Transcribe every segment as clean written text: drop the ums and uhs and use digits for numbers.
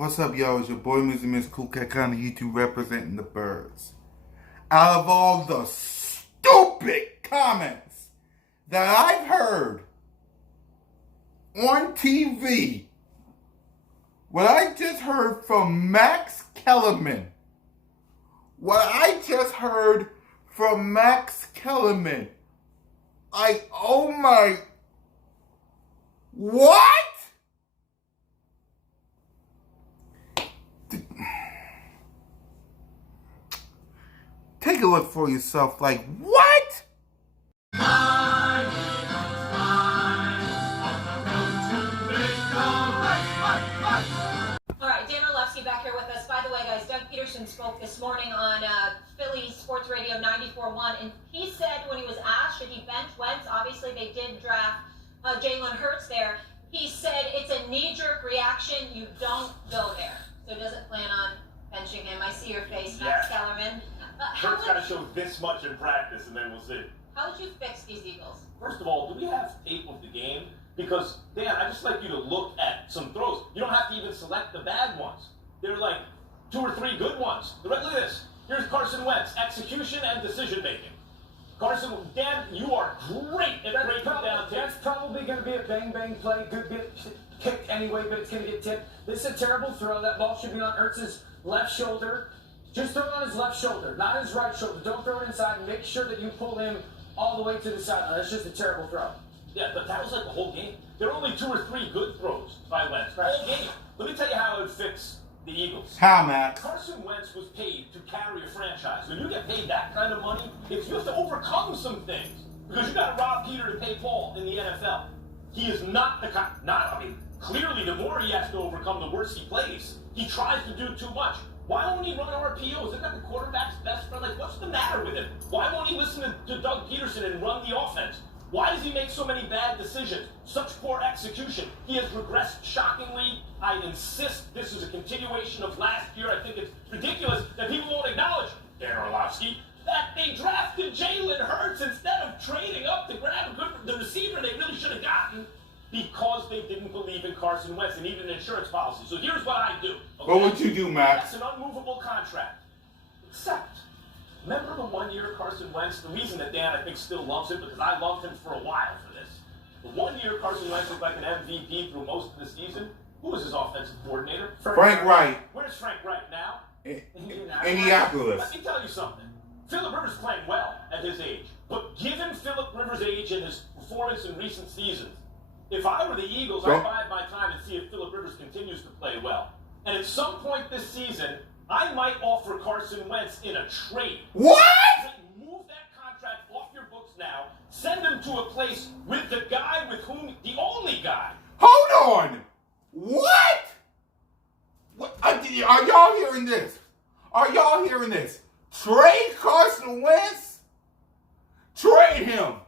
What's up, y'all? It's your boy, Mr. Miss Cool Cat on YouTube representing the birds. Out of all the stupid comments that I've heard on TV, what I just heard from Kellerman, oh my, what? Take a look for yourself, like, what? Alright, Dan Orlowski back here with us. By the way, guys, Doug Peterson spoke this morning on Philly Sports Radio 94.1, and he said when he was asked should he bench Wentz, obviously they did draft Jalen Hurts there, he said it's a knee-jerk reaction, you don't go there. So he doesn't plan on benching him. I see your face, Max Kellerman. Hurts got to show this much in practice, and then we'll see. How would you fix these Eagles? First of all, do we have tape of the game? Because, Dan, I'd just like you to look at some throws. You don't have to even select the bad ones. There are like 2 or 3 good ones. Look at this. Here's Carson Wentz, execution and decision-making. Carson, Dan, you are great at breaking down tape. That's probably going to be a bang-bang play. Good bit kicked anyway, but it's going to get tipped. This is a terrible throw. That ball should be on Ertz's left shoulder. Just throw it on his left shoulder, not his right shoulder. Don't throw it inside, and make sure that you pull him all the way to the sideline. That's just a terrible throw. Yeah, but that was like the whole game. There are only 2 or 3 good throws by Wentz. The whole game. Let me tell you how it would fix the Eagles. How, Max? Carson Wentz was paid to carry a franchise. When you get paid that kind of money, you have to overcome some things. Because you got to rob Peter to pay Paul in the NFL. He is not the kind. Clearly, the more he has to overcome, the worse he plays. He tries to do too much. Why won't he run RPOs? Isn't that the quarterback's best friend? Like, what's the matter with him? Why won't he listen to Doug Peterson and run the offense? Why does he make so many bad decisions? Such poor execution. He has regressed shockingly. I insist this is a continuation of last year. I think it's ridiculous that people won't acknowledge, Dan Orlowski, that they drafted Jalen Hurts instead of trading up to grab the receiver they really should have gotten because they didn't believe in Carson Wentz and needed an insurance policy. So here's what I do. Okay? What would you do, Max? That's an unmovable contract. Except, remember the 1 year Carson Wentz? The reason that Dan, I think, still loves him, because I loved him for a while for this. The 1 year Carson Wentz looked like an MVP through most of the season. Who was his offensive coordinator? Frank Wright. Where's Frank Wright now? Indianapolis. Let me tell you something. Phillip Rivers playing well at his age. But given Phillip Rivers' age and his performance in recent seasons, if I were the Eagles, I'd bide my time and see if Phillip Rivers continues to play well. And at some point this season, I might offer Carson Wentz in a trade. What? Move that contract off your books now. Send him to a place with the guy with whom, the only guy. Hold on. What? Are y'all hearing this? Are y'all hearing this? Trade Carson Wentz? Trade him.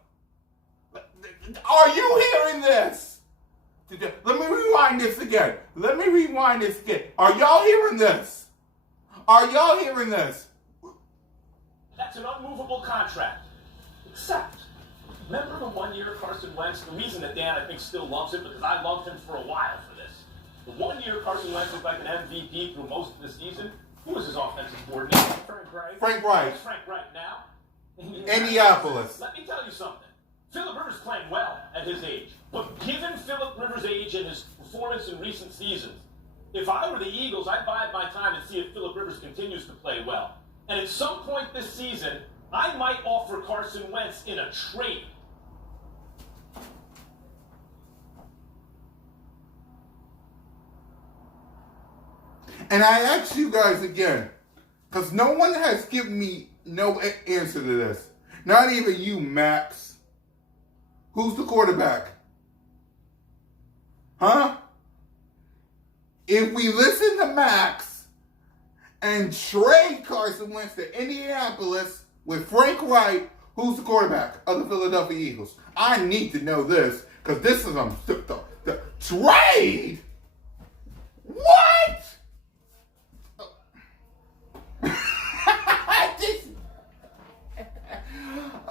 Are you hearing this? Let me rewind this again. Are y'all hearing this? Are y'all hearing this? That's an unmovable contract. Except, remember the 1 year Carson Wentz? The reason that Dan, I think, still loves him, because I loved him for a while for this. The 1 year Carson Wentz looked like an MVP through most of the season. Who was his offensive coordinator? Frank Wright. Where's Frank Wright now? Indianapolis. Let me tell you something. Phillip Rivers playing well at his age. But given Phillip Rivers' age and his performance in recent seasons, if I were the Eagles, I'd bide my time and see if Phillip Rivers continues to play well. And at some point this season, I might offer Carson Wentz in a trade. And I ask you guys again, because no one has given me no answer to this. Not even you, Max. Who's the quarterback? Huh? If we listen to Max and trade Carson Wentz to Indianapolis with Frank Wright, who's the quarterback of the Philadelphia Eagles? I need to know this, because this is the trade. What?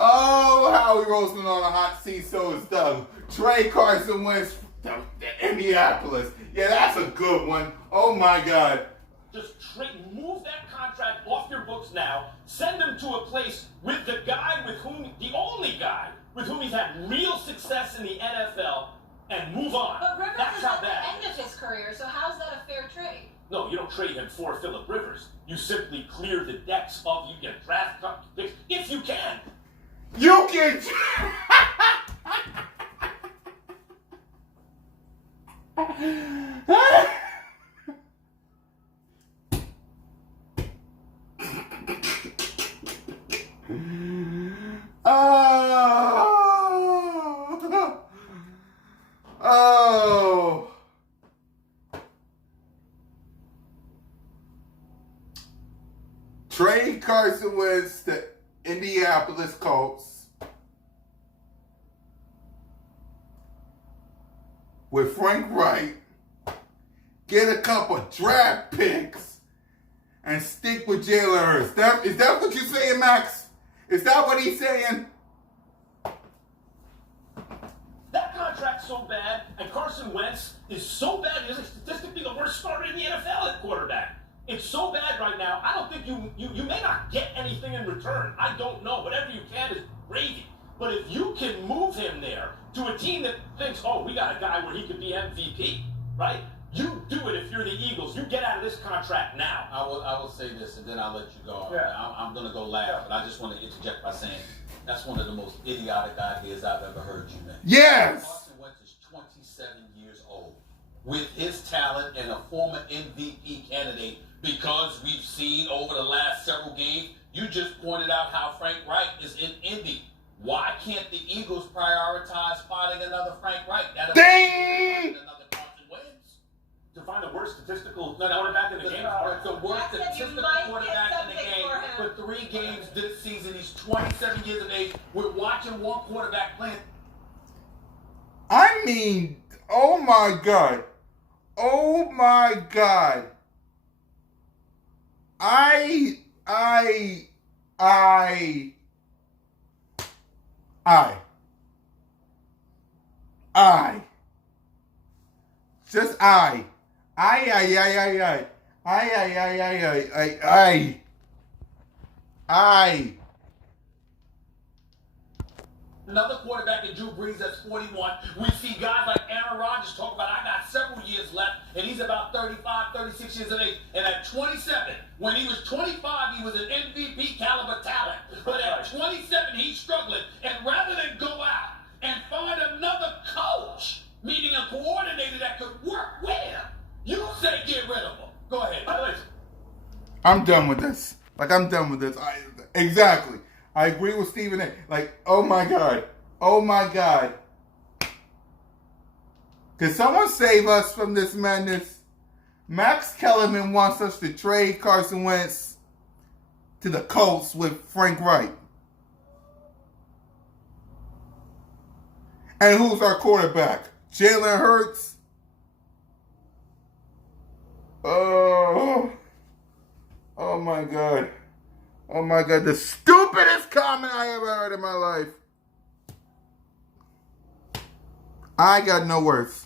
Oh, how we roasting on a hot seat, so is Doug. Trade Carson Wentz to Indianapolis. Yeah, that's a good one. Oh my God. Just move that contract off your books now. Send him to a place with the only guy with whom he's had real success in the NFL, and move on. But Rivers That's is how at bad. the end of his career, so how's that a fair trade? No, you don't trade him for Phillip Rivers. You simply clear the decks of you get draft picks if you can. You can. Oh. Trade Carson Wentz to Indianapolis Colts with Frank Wright, get a couple draft picks, and stick with Jalen Hurts. Is that what you're saying, Max? Is that what he's saying? That contract's so bad, and Carson Wentz is so bad, he's statistically the worst starter in the NFL at quarterback. It's so bad right now, I don't think you may not get anything in return. I don't know. Whatever you can is gravy. But if you can move him there to a team that thinks, oh, we got a guy where he could be MVP, right? You do it if you're the Eagles. You get out of this contract now. I will say this, and then I'll let you go. Yeah. I'm going to go last, but I just want to interject by saying that's one of the most idiotic ideas I've ever heard you make. Yes. Carson Wentz is 27 years old. With his talent and a former MVP candidate, because we've seen over the last several games, you just pointed out how Frank Wright is in Indy. Why can't the Eagles prioritize finding another Frank Wright? Ding! Another Carson Wentz. To find the worst statistical quarterback in the game. It's the worst That's it, you statistical might quarterback get in the something game for him. for 3 games this season. He's 27 years of age. We're watching one quarterback playing. I mean, oh my God. Oh my God. I Another quarterback in Drew Brees that's 41. We see guys like Aaron Rodgers talk about, I got several years left, and he's about 35, 36 years of age. And at 27, when he was 25, he was an MVP caliber talent. But at 27, he's struggling. And rather than go out and find another coach, meaning a coordinator that could work with him, you say get rid of him. Go ahead. I'm done with this. I'm done with this. Exactly. I agree with Stephen A. Oh my God. Oh my God. Can someone save us from this madness? Max Kellerman wants us to trade Carson Wentz to the Colts with Frank Wright. And who's our quarterback? Jalen Hurts? Oh my God. Oh my God, the stupidest comment I ever heard in my life. I got no words.